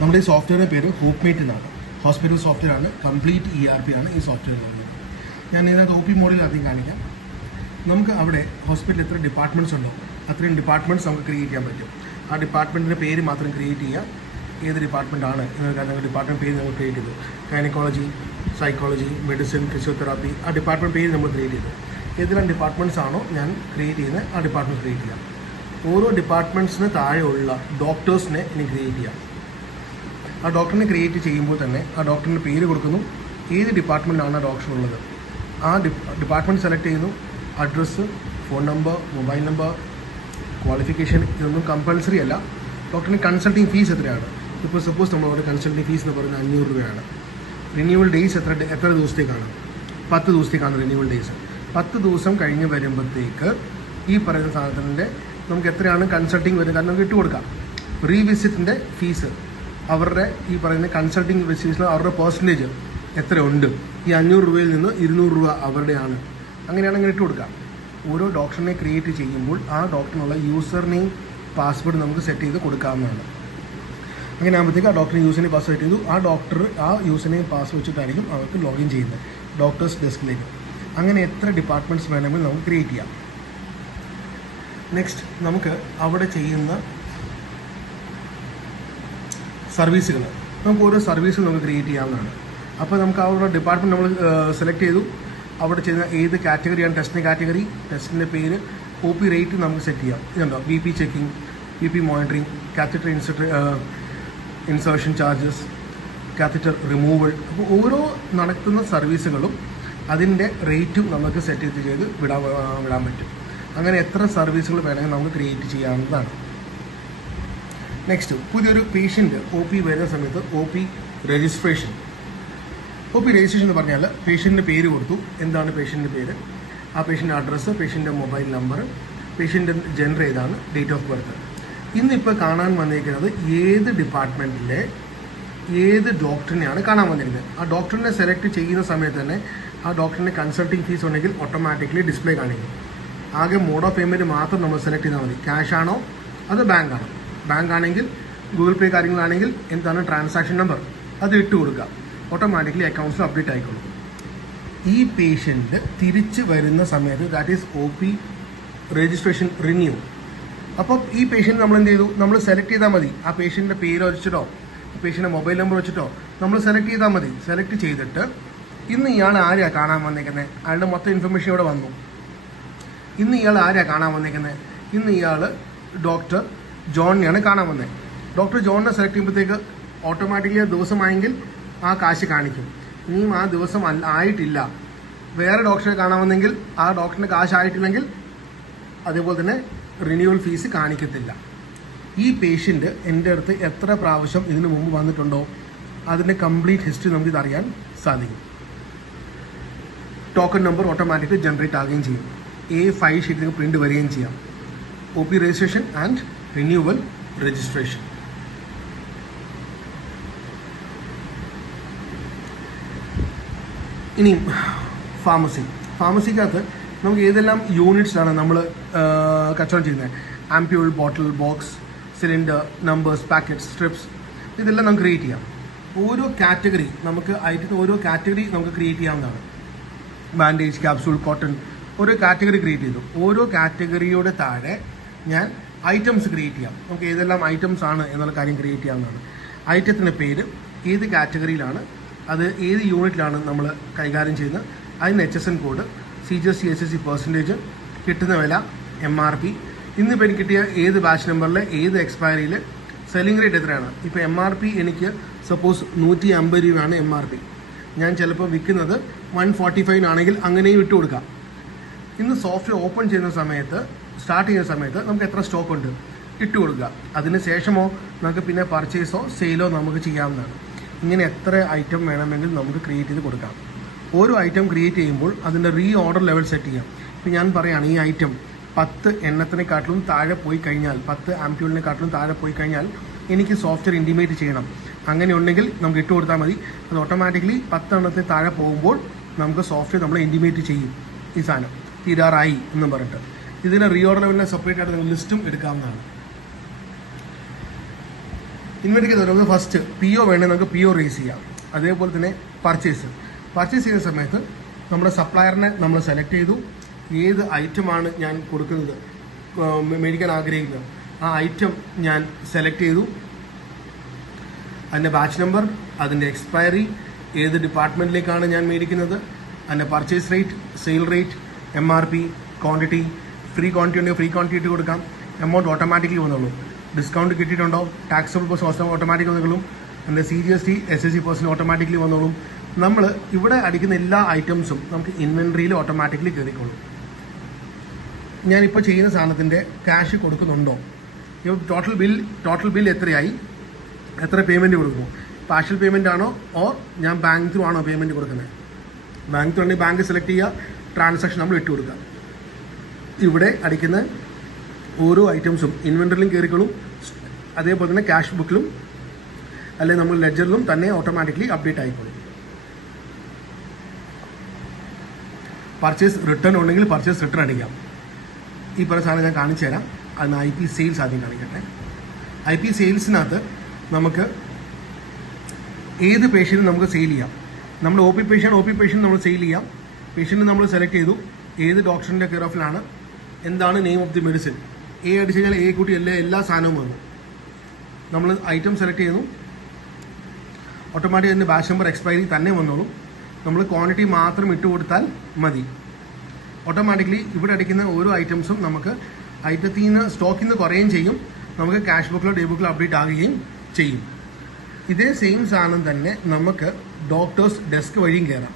നമ്മുടെ ഈ സോഫ്റ്റ്വെയറിൻ്റെ പേര് ഹോപ്പ്മേറ്റ് എന്നാണ്. ഹോസ്പിറ്റൽ സോഫ്റ്റ്വെയർ ആണ്. കംപ്ലീറ്റ് ERP ആണ് ഈ സോഫ്റ്റ്വെയർ പറയുന്നത്. ഞാൻ ഇതിനകത്ത് OP മോഡിൽ ആദ്യം കാണിക്കാം. നമുക്ക് അവിടെ ഹോസ്പിറ്റലിൽ എത്ര ഡിപ്പാർട്ട്മെൻറ്റ്സ് ഉണ്ടോ അത്രയും ഡിപ്പാർട്ട്മെൻറ്റ്സ് നമുക്ക് ക്രിയേറ്റ് ചെയ്യാൻ പറ്റും. ആ ഡിപ്പാർട്ട്മെൻറ്റിൻ്റെ പേര് മാത്രം ക്രിയേറ്റ് ചെയ്യുക. ഏത് ഡിപ്പാർട്ട്മെൻറ്റ് ആണ് എന്നൊക്കെ ഡിപ്പാർട്ട്മെൻറ്റ് പേര് നമ്മൾ ക്രിയേറ്റ് ചെയ്തു. ഗൈനക്കോളജി, സൈക്കോളജി, മെഡിസിൻ, ഫിസിയോതെറാപ്പി, ആ ഡിപ്പാർട്ട്മെൻറ്റ് പേര് നമ്മൾ ക്രിയേറ്റ് ചെയ്തു. ഏതെല്ലാം ഡിപ്പാർട്ട്മെൻറ്റ്സ് ആണോ ഞാൻ ക്രിയേറ്റ് ചെയ്യുന്നത് ആ ഡിപ്പാർട്ട്മെൻറ്റ് ക്രിയേറ്റ് ചെയ്യാം. ഓരോ ഡിപ്പാർട്ട്മെൻറ്റ്സിന് താഴെയുള്ള ഡോക്ടേഴ്സിനെ ഇനി ക്രിയേറ്റ് ചെയ്യാം. ആ ഡോക്ടറിനെ ക്രിയേറ്റ് ചെയ്യുമ്പോൾ തന്നെ ആ ഡോക്ടറിൻ്റെ പേര് കൊടുക്കുന്നു, ഏത് ഡിപ്പാർട്ട്മെൻറ്റാണ് ആ ഡോക്ടർ ഉള്ളത്, ആ ഡിപ്പാർട്ട്മെൻറ്റ് സെലക്ട് ചെയ്യുന്നു, address, phone number, mobile number, qualification, ഇതൊന്നും കമ്പൾസറി അല്ല. ഡോക്ടറിന് കൺസൾട്ടിങ് ഫീസ് എത്രയാണ്? ഇപ്പോൾ സപ്പോസ് നമ്മളോട് കൺസൾട്ടിങ് ഫീസ് എന്ന് പറയുന്നത് 500 രൂപയാണ്. റിന്യൂവൽ ഡേയ്സ് എത്ര ദിവസത്തേക്കാണ്? 10 ദിവസത്തേക്കാണ് റിന്യൂവൽ ഡേയ്സ്. 10 ദിവസം കഴിഞ്ഞ് വരുമ്പോഴത്തേക്ക് ഈ പറയുന്ന സാധനത്തിൻ്റെ നമുക്ക് എത്രയാണ് കൺസൾട്ടിങ് വരുന്നത് കാരണം നമുക്ക് ഇട്ടുകൊടുക്കാം. റീവിസിറ്റിൻ്റെ ഫീസ്, അവരുടെ ഈ പറയുന്ന കൺസൾട്ടിങ് ഫീസിൽ അവരുടെ പെർസെൻറ്റേജ് എത്രയുണ്ട്, ഈ 500 രൂപയിൽ നിന്ന് 200 രൂപ അവരുടെയാണ്. അങ്ങനെയാണെങ്കിൽ ഇട്ട് കൊടുക്കാം. ഓരോ ഡോക്ടറിനെ ക്രിയേറ്റ് ചെയ്യുമ്പോൾ ആ ഡോക്ടറിനുള്ള യൂസർ നെയിം, പാസ്വേഡ് നമുക്ക് സെറ്റ് ചെയ്ത് കൊടുക്കാവുന്നതാണ്. അങ്ങനെ ആകുമ്പോഴത്തേക്ക് ആ ഡോക്ടറിന് യൂസർ നെയിം പാസ്വേഡ് ചെയ്തു, ആ ഡോക്ടർ ആ യൂസർ നെയിം പാസ്വേഡ് വെച്ചിട്ടായിരിക്കും അവർക്ക് ലോഗിൻ ചെയ്യുന്നത് ഡോക്ടേഴ്സ് ഡെസ്കിലേക്ക്. അങ്ങനെ എത്ര ഡിപ്പാർട്ട്മെൻറ്റ്സ് വേണമെങ്കിൽ നമുക്ക് ക്രിയേറ്റ് ചെയ്യാം. നെക്സ്റ്റ് നമുക്ക് അവിടെ ചെയ്യുന്ന സർവീസുകൾ, നമുക്ക് ഓരോ സർവീസുകൾ നമുക്ക് ക്രിയേറ്റ് ചെയ്യാവുന്നതാണ്. അപ്പോൾ നമുക്ക് അവരുടെ ഡിപ്പാർട്ട്മെൻറ്റ് നമ്മൾ സെലക്ട് ചെയ്തു. അവിടെ ചെയ്യുന്ന ഏത് കാറ്റഗറിയാണ് ടെസ്റ്റിൻ്റെ കാറ്റഗറി, ടെസ്റ്റിൻ്റെ പേര്, OP റേറ്റ് നമുക്ക് സെറ്റ് ചെയ്യാം. ഇതുണ്ടോ BP checking, BP monitoring, catheter insertion charges, catheter removal. അപ്പോൾ ഓരോ നടത്തുന്ന സർവീസുകളും അതിൻ്റെ റേറ്റും നമുക്ക് സെറ്റ് ചെയ്ത് വിടാൻ പറ്റും. അങ്ങനെ എത്ര സർവീസുകൾ വേണമെങ്കിൽ നമുക്ക് ക്രിയേറ്റ് ചെയ്യാവുന്നതാണ്. നെക്സ്റ്റ്, പുതിയൊരു പേഷ്യൻ്റ് OP വരുന്ന സമയത്ത് OP രജിസ്ട്രേഷൻ എന്ന് പറഞ്ഞാൽ പേഷ്യൻറ്റിൻ്റെ പേര് കൊടുത്തു, എന്താണ് പേഷ്യൻറ്റിൻ്റെ പേര്, ആ പേഷ്യൻ്റെ അഡ്രസ്സ്, പേഷ്യൻ്റെ മൊബൈൽ നമ്പർ, പേഷ്യൻ്റെ ജെൻഡർ ഏതാണ്, ഡേറ്റ് ഓഫ് ബർത്ത്. ഇന്നിപ്പോൾ കാണാൻ വന്നിരിക്കുന്നത് ഏത് ഡിപ്പാർട്ട്മെൻറ്റിലെ ഏത് ഡോക്ടറിനെയാണ് കാണാൻ വന്നിരിക്കുന്നത്. ആ ഡോക്ടറിനെ സെലക്ട് ചെയ്യുന്ന സമയത്ത് തന്നെ ആ ഡോക്ടറിൻ്റെ കൺസൾട്ടിങ് ഫീസ് ഉണ്ടെങ്കിൽ ഓട്ടോമാറ്റിക്കലി ഡിസ്പ്ലേ കാണിക്കും. ആകെ മോഡ് ഓഫ് പേയ്മെൻറ്റ് മാത്രം നമ്മൾ സെലക്ട് ചെയ്താൽ മതി. ക്യാഷ് ആണോ അത് ബാങ്ക് ആണോ? ബാങ്ക് ആണെങ്കിൽ ഗൂഗിൾ പേ കാര്യങ്ങളാണെങ്കിൽ എന്താണ് ട്രാൻസാക്ഷൻ നമ്പർ അത് ഇട്ട് കൊടുക്കുക. ഓട്ടോമാറ്റിക്കലി അക്കൗണ്ട്സിൽ അപ്ഡേറ്റ് ആയിക്കോളും. ഈ പേഷ്യൻ്റ് തിരിച്ച് വരുന്ന സമയത്ത് that is OP registration renew. അപ്പോൾ ഈ പേഷ്യൻ്റ് നമ്മൾ എന്ത് ചെയ്തു, നമ്മൾ സെലക്ട് ചെയ്താൽ മതി. ആ പേഷ്യൻ്റെ പേര് വെച്ചിട്ടോ പേഷ്യൻ്റെ മൊബൈൽ നമ്പർ വെച്ചിട്ടോ നമ്മൾ സെലക്ട് ചെയ്താൽ മതി. സെലക്ട് ചെയ്തിട്ട് ഇന്ന് ഇയാൾ ആരെയാണ് കാണാൻ വന്നേക്കുന്നത്, അയാളുടെ മൊത്തം ഇൻഫർമേഷൻ ഇവിടെ വന്നു. ഇന്ന് ഇയാൾ ആരെയാണ് കാണാൻ വന്നേക്കുന്നത്, ഇന്ന് ഇയാൾ ഡോക്ടർ ജോണിനെയാണ് കാണാൻ വന്നത്. ഡോക്ടർ ജോണിനെ സെലക്ട് ചെയ്യുമ്പോഴത്തേക്ക് ഓട്ടോമാറ്റിക്കലി ആ ദിവസമായെങ്കിൽ ആ കാശ് കാണിക്കും. ഇനിയും ആ ദിവസം ആയിട്ടില്ല, വേറെ ഡോക്ടറെ കാണാമെന്നെങ്കിൽ ആ ഡോക്ടറിന് കാശ് ആയിട്ടില്ലെങ്കിൽ അതേപോലെ തന്നെ റിന്യൂവൽ ഫീസ് കാണിക്കത്തില്ല. ഈ പേഷ്യൻ്റ് എൻ്റെ അടുത്ത് എത്ര പ്രാവശ്യം ഇതിനു മുമ്പ് വന്നിട്ടുണ്ടോ അതിൻ്റെ കംപ്ലീറ്റ് ഹിസ്റ്ററി നമുക്കിത് അറിയാൻ സാധിക്കും. ടോക്കൺ നമ്പർ ഓട്ടോമാറ്റിക്കലി ജനറേറ്റ് ആകുകയും ചെയ്യും. A5 ഷീറ്റിൽ പ്രിൻ്റ് വരികയും ചെയ്യാം. OP registration and renewal registration. ഇനിയും ഫാർമസിക്കകത്ത് നമുക്ക് ഏതെല്ലാം യൂണിറ്റ്സിലാണ് നമ്മൾ കച്ചവടം ചെയ്യുന്നത്, ampoule, bottle, box, cylinder, numbers, packets, strips, ഇതെല്ലാം നമുക്ക് ക്രിയേറ്റ് ചെയ്യാം. ഓരോ കാറ്റഗറി നമുക്ക് ക്രിയേറ്റ് ചെയ്യാവുന്നതാണ്. ബാൻഡേജ്, ക്യാപ്സൂൾ, കോട്ടൺ, ഓരോ കാറ്റഗറി ക്രിയേറ്റ് ചെയ്തു. ഓരോ കാറ്റഗറിയുടെ താഴെ ഞാൻ ഐറ്റംസ് ക്രിയേറ്റ് ചെയ്യാം. നമുക്ക് ഏതെല്ലാം ഐറ്റംസ് ആണ് എന്നുള്ള കാര്യം ക്രിയേറ്റ് ചെയ്യാവുന്നതാണ്. ഐറ്റത്തിൻ്റെ പേര്, ഏത് കാറ്റഗറിയിലാണ്, അത് ഏത് യൂണിറ്റിലാണ് നമ്മൾ കൈകാര്യം ചെയ്യുന്നത്, അതിന് HSN code, CGS CSSC percentage, കിട്ടുന്ന വില, MRP, ഇന്നിപ്പോൾ എനിക്ക് കിട്ടിയ ഏത് ബാച്ച് നമ്പറിൽ ഏത് എക്സ്പയറിയിൽ, സെല്ലിംഗ് റേറ്റ് എത്രയാണ്. ഇപ്പോൾ MRP എനിക്ക് സപ്പോസ് 150 രൂപയാണ് MRP. ഞാൻ ചിലപ്പോൾ വിൽക്കുന്നത് 145 അങ്ങനെയും ഇട്ട് കൊടുക്കാം. ഇന്ന് സോഫ്റ്റ്വെയർ ഓപ്പൺ ചെയ്യുന്ന സമയത്ത്, സ്റ്റാർട്ട് ചെയ്യുന്ന സമയത്ത് നമുക്ക് എത്ര സ്റ്റോക്ക് ഉണ്ട് ഇട്ട് കൊടുക്കുക. അതിന് ശേഷമോ നമുക്ക് പിന്നെ പർച്ചേസോ സെയിലോ നമുക്ക് ചെയ്യാവുന്നതാണ്. ഇങ്ങനെ എത്ര ഐറ്റം വേണമെങ്കിൽ നമുക്ക് ക്രിയേറ്റ് ചെയ്ത് കൊടുക്കാം. ഓരോ ഐറ്റം ക്രിയേറ്റ് ചെയ്യുമ്പോൾ അതിൻ്റെ റീ ഓർഡർ ലെവൽ സെറ്റ് ചെയ്യാം. ഇപ്പം ഞാൻ പറയുകയാണ്, ഈ ഐറ്റം 10 എണ്ണത്തിനെക്കാട്ടിലും താഴെ പോയി കഴിഞ്ഞാൽ, 10 ആംപ്യൂളിനെക്കാട്ടിലും താഴെ പോയി കഴിഞ്ഞാൽ എനിക്ക് സോഫ്റ്റ്വെയർ ഇൻറ്റിമേറ്റ് ചെയ്യണം. അങ്ങനെ ഉണ്ടെങ്കിൽ നമുക്ക് ഇട്ട് കൊടുത്താൽ മതി. അത് ഓട്ടോമാറ്റിക്കലി 10 എണ്ണത്തിൽ താഴെ പോകുമ്പോൾ നമുക്ക് സോഫ്റ്റ്വെയർ നമ്മളെ ഇൻറ്റിമേറ്റ് ചെയ്യും. ഈ സാധനം തീരാറായി എന്നും പറഞ്ഞിട്ട് ഇതിന് റീ ഓർഡർ ലെവലിനെ സെപ്പറേറ്റ് ആയിട്ട് നിങ്ങൾ ലിസ്റ്റും എടുക്കാവുന്നതാണ്. ഇൻവെന്ററിക്ക് നമുക്ക് ഫസ്റ്റ് PO വേണമെങ്കിൽ നമുക്ക് PO റേസ് ചെയ്യാം. അതേപോലെ തന്നെ പർച്ചേസ് ചെയ്യുന്ന സമയത്ത് നമ്മുടെ സപ്ലയറിനെ നമ്മൾ സെലക്ട് ചെയ്തു. ഏത് ഐറ്റമാണ് ഞാൻ കൊടുക്കുന്നത്, മേടിക്കാൻ ആഗ്രഹിക്കുന്നത്, ആ ഐറ്റം ഞാൻ സെലക്ട് ചെയ്തു. അതിൻ്റെ ബാച്ച് നമ്പർ, അതിൻ്റെ എക്സ്പയറി, ഏത് ഡിപ്പാർട്ട്മെൻറ്റിലേക്കാണ് ഞാൻ മേടിക്കുന്നത്, അതിൻ്റെ purchase rate, sale rate, MRP, quantity, free quantity ഉണ്ടെങ്കിൽ ഫ്രീ ക്വാണ്ടിറ്റി കൊടുക്കാം. എമൗണ്ട് ഓട്ടോമാറ്റിക്കലി വന്നോളൂ. ഡിസ്കൗണ്ട് കിട്ടിയിട്ടുണ്ടോ, ടാക്സബിൾ പേഴ്സൺ ഓട്ടോമാറ്റിക് വന്നോളും. അതിൻ്റെ CGST SSC പേഴ്സൺ ഓട്ടോമാറ്റിക്കലി വന്നോളും. നമ്മൾ ഇവിടെ അടിക്കുന്ന എല്ലാ ഐറ്റംസും നമുക്ക് ഇൻവെൻട്രിയിൽ ഓട്ടോമാറ്റിക്കലി കയറിക്കോളും. ഞാനിപ്പോൾ ചെയ്യുന്ന സാധനത്തിൻ്റെ ക്യാഷ് കൊടുക്കുന്നുണ്ടോ, ടോട്ടൽ ബിൽ എത്രയായി, എത്ര പേയ്മെൻറ്റ് കൊടുക്കുന്നു, പാർഷ്യൽ പേയ്മെൻ്റ് ആണോ ഓർ ഞാൻ ബാങ്ക് ത്രൂ ആണോ പേയ്മെൻറ്റ് കൊടുക്കുന്നത്. ബാങ്ക് ത്രൂ ആണെങ്കിൽ ബാങ്ക് സെലക്ട് ചെയ്യുക, ട്രാൻസാക്ഷൻ നമ്മൾ ഇട്ട് കൊടുക്കുക. ഇവിടെ അടിക്കുന്ന ഓരോ ഐറ്റംസും ഇൻവെൻറ്ററിലും കയറിക്കോളും. അതേപോലെ തന്നെ ക്യാഷ് ബുക്കിലും അല്ലെങ്കിൽ നമ്മൾ ലെഡ്ജറിലും തന്നെ ഓട്ടോമാറ്റിക്കലി അപ്ഡേറ്റ് ആയിക്കോളും. പർച്ചേസ് റിട്ടേൺ ഉണ്ടെങ്കിൽ പർച്ചേസ് റിട്ടേൺ അടിക്കാം. ഈ പറഞ്ഞ സാധനം ഞാൻ കാണിച്ചു തരാം. അതിന് IP സെയിൽസ് ആദ്യം കാണിക്കട്ടെ. IP സെയിൽസിനകത്ത് നമുക്ക് ഏത് പേഷ്യൻറ്റും നമുക്ക് സെയിൽ ചെയ്യാം. നമ്മൾ OP പേഷ്യൻ്റ് നമ്മൾ സെയിൽ ചെയ്യാം. പേഷ്യൻ്റ് നമ്മൾ സെലക്ട് ചെയ്തു, ഏത് ഡോക്ടറിൻ്റെ കെയർ ഓഫിലാണ്, എന്താണ് നെയിം ഓഫ് ദി മെഡിസിൻ. അടിച്ചു കഴിഞ്ഞാൽ കൂട്ടി എല്ലാ സാധനവും വന്നു. നമ്മൾ ഐറ്റം സെലക്ട് ചെയ്യുന്നു, ഓട്ടോമാറ്റിക് അതിൻ്റെ ബാച്ച് നമ്പർ എക്സ്പയറി തന്നെ വന്നോളും. നമ്മൾ ക്വാണ്ടിറ്റി മാത്രം ഇട്ട് കൊടുത്താൽ മതി. ഓട്ടോമാറ്റിക്കലി ഇവിടെ അടിക്കുന്ന ഓരോ ഐറ്റംസും നമുക്ക് ഐറ്റത്തിൽ നിന്ന് സ്റ്റോക്കിൽ നിന്ന് കുറയുകയും ചെയ്യും. നമുക്ക് ക്യാഷ് ബുക്കിലോ ഡേ ബുക്കിലോ അപ്ഡേറ്റ് ആകുകയും ചെയ്യും. ഇതേ സെയിം സാധനം തന്നെ നമുക്ക് ഡോക്ടേഴ്സ് ഡെസ്ക് വഴിയും കയറാം.